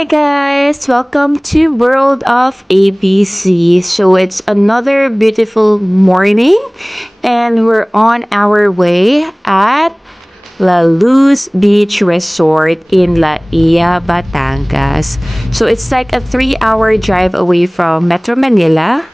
Hi guys! Welcome to World of ABC. So it's another beautiful morning and we're on our way at La Luz Beach Resort in La Ia, Batangas. So it's like a 3-hour drive away from Metro Manila.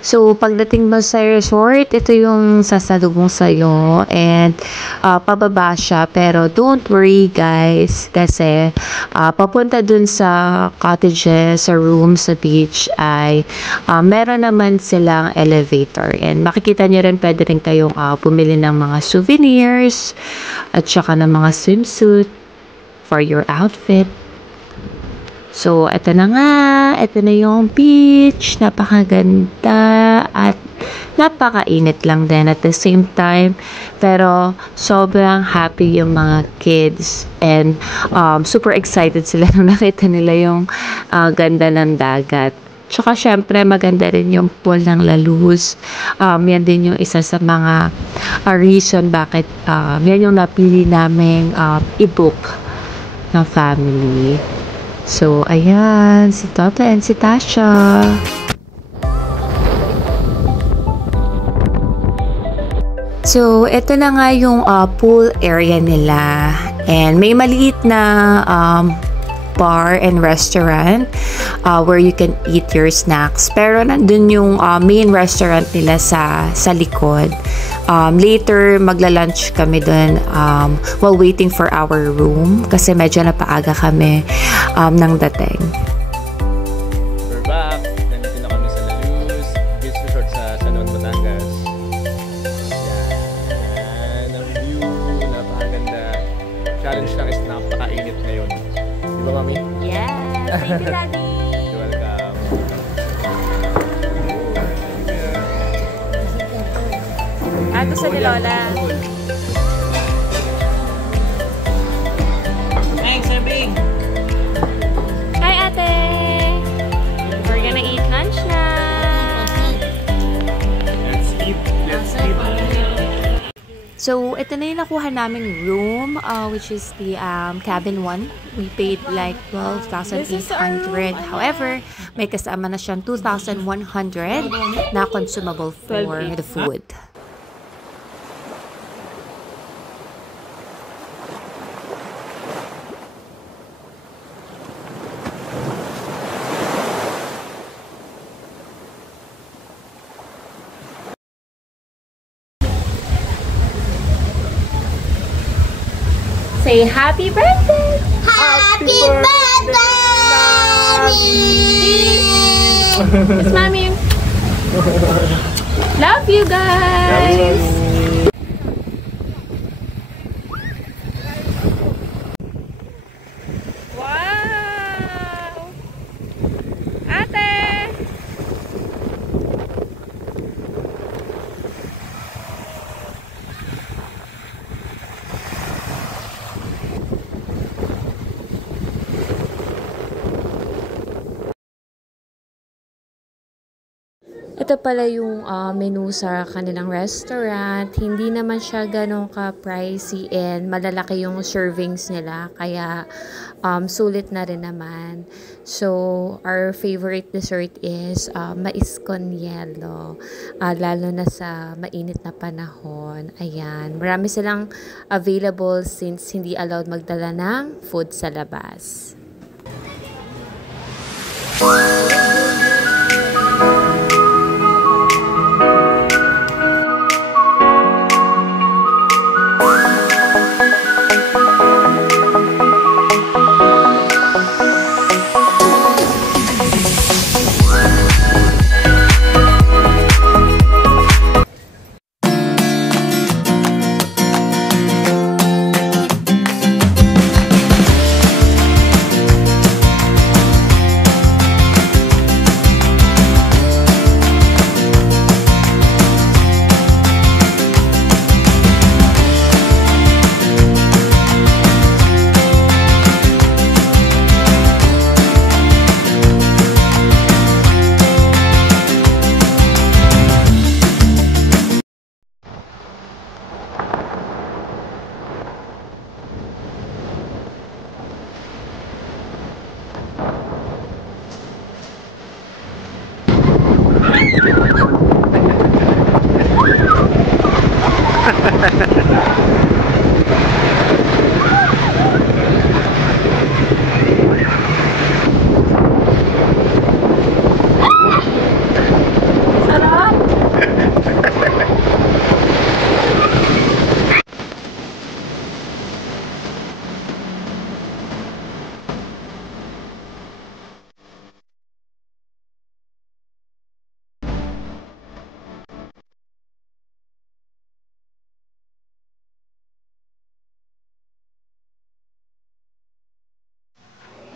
So, pagdating mo sa resort, ito yung sasalubong sa'yo and pababa siya. Pero don't worry guys kasi papunta dun sa cottages, sa room, sa beach ay meron naman silang elevator. And makikita nyo rin, pwede rin kayong pumili ng mga souvenirs at saka ng mga swimsuit for your outfit. So, ito na nga. Ito na yung beach. Napakaganda at napakainit lang din at the same time. Pero, sobrang happy yung mga kids and super excited sila nung nakita nila yung ganda ng dagat. Tsaka, syempre, maganda rin yung pool ng La Luz. Yan din yung isa sa mga reason bakit yan yung napili naming i-book ng family. So, ayan, si Tota and si Tasha. So, ito na nga yung pool area nila. And may maliit na bar and restaurant where you can eat your snacks. Pero nandun yung main restaurant nila sa likod. Later, magla-lunch kami dun while waiting for our room kasi medyo napaaga kami ng dating. We're back. Nandito na kami sa La Luz Beach Resort sa San Juan, Batangas. Yan. Ang view. Napakaganda. Challenge lang is napakainit ngayon. Di ba, Mami? Yes! Thank you, Daddy! You're welcome. Ato sa ni Lola. Thanks, Sabing! Hi, Ate! We're gonna eat lunch na! Let's eat. Let's eat. So, ito na yung nakuha naming room, which is the cabin 1. We paid like 12,800. However, may kasama na siyang 2,100 na consumable for the food. Say happy birthday! Happy birthday, It's Mommy! Love you guys! Wow! Ate! Ito pala yung menu sa kanilang restaurant. Hindi naman siya ganun ka-pricey and malalaki yung servings nila. Kaya sulit na rin naman. So, our favorite dessert is mais con hielo. Lalo na sa mainit na panahon. Ayan. Marami silang available since hindi allowed magdala ng food sa labas.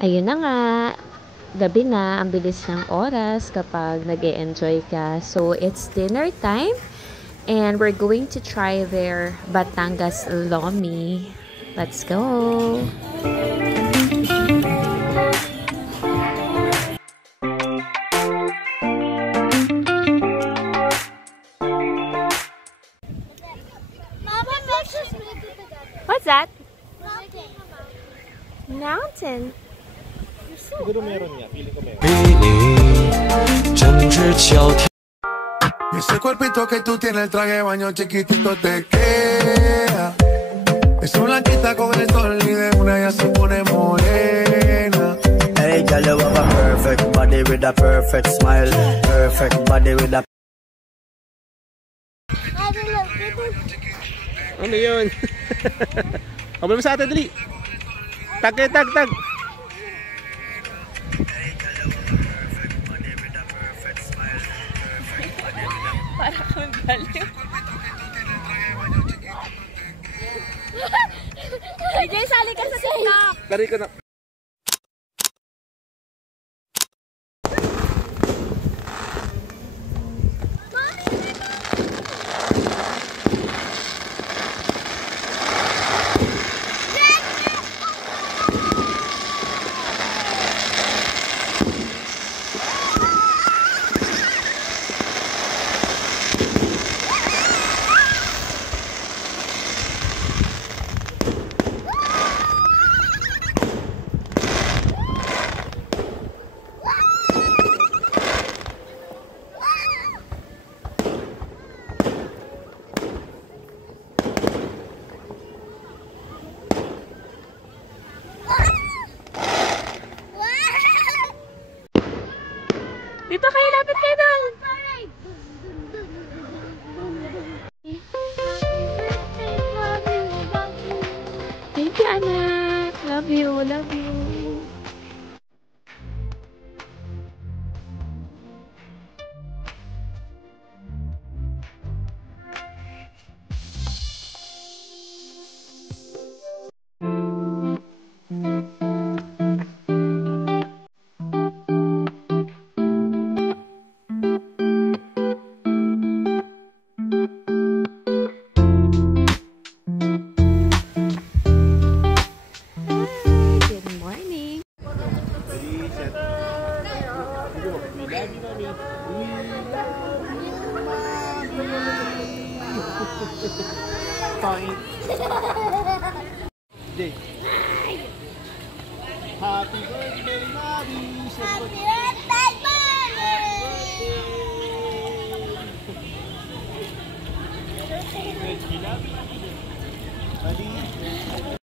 Ayun na nga. Gabi na, ang bilis ng oras kapag nag-e-enjoy ka. So, it's dinner time. And we're going to try their Batangas Lomi. Let's go! Mama, let's just make it together. What's that? Mountain. Mountain. Siguro meron niya. Feeling ko meron. Ese cuerpito que tú tienes, el traje de baño chiquitito te queda. Es una blanquita con el sol y de una ya se pone morena. Hey, girl, you have a perfect body with a perfect smile. Perfect body with a Ano yun? Kabal mo sa atin, dali. Tag. Para kang galing. AJ, sali ka sa TikTok. Tari ko na. Dito kayo, lapit kayo doon. Thank you, anak. Love you, love you. Good morning. Ready, set. We love you, mommy. We love you, mommy. Point. Jay. Happy birthday, mommy. Happy birthday, mommy. We love you, mommy. Buddy.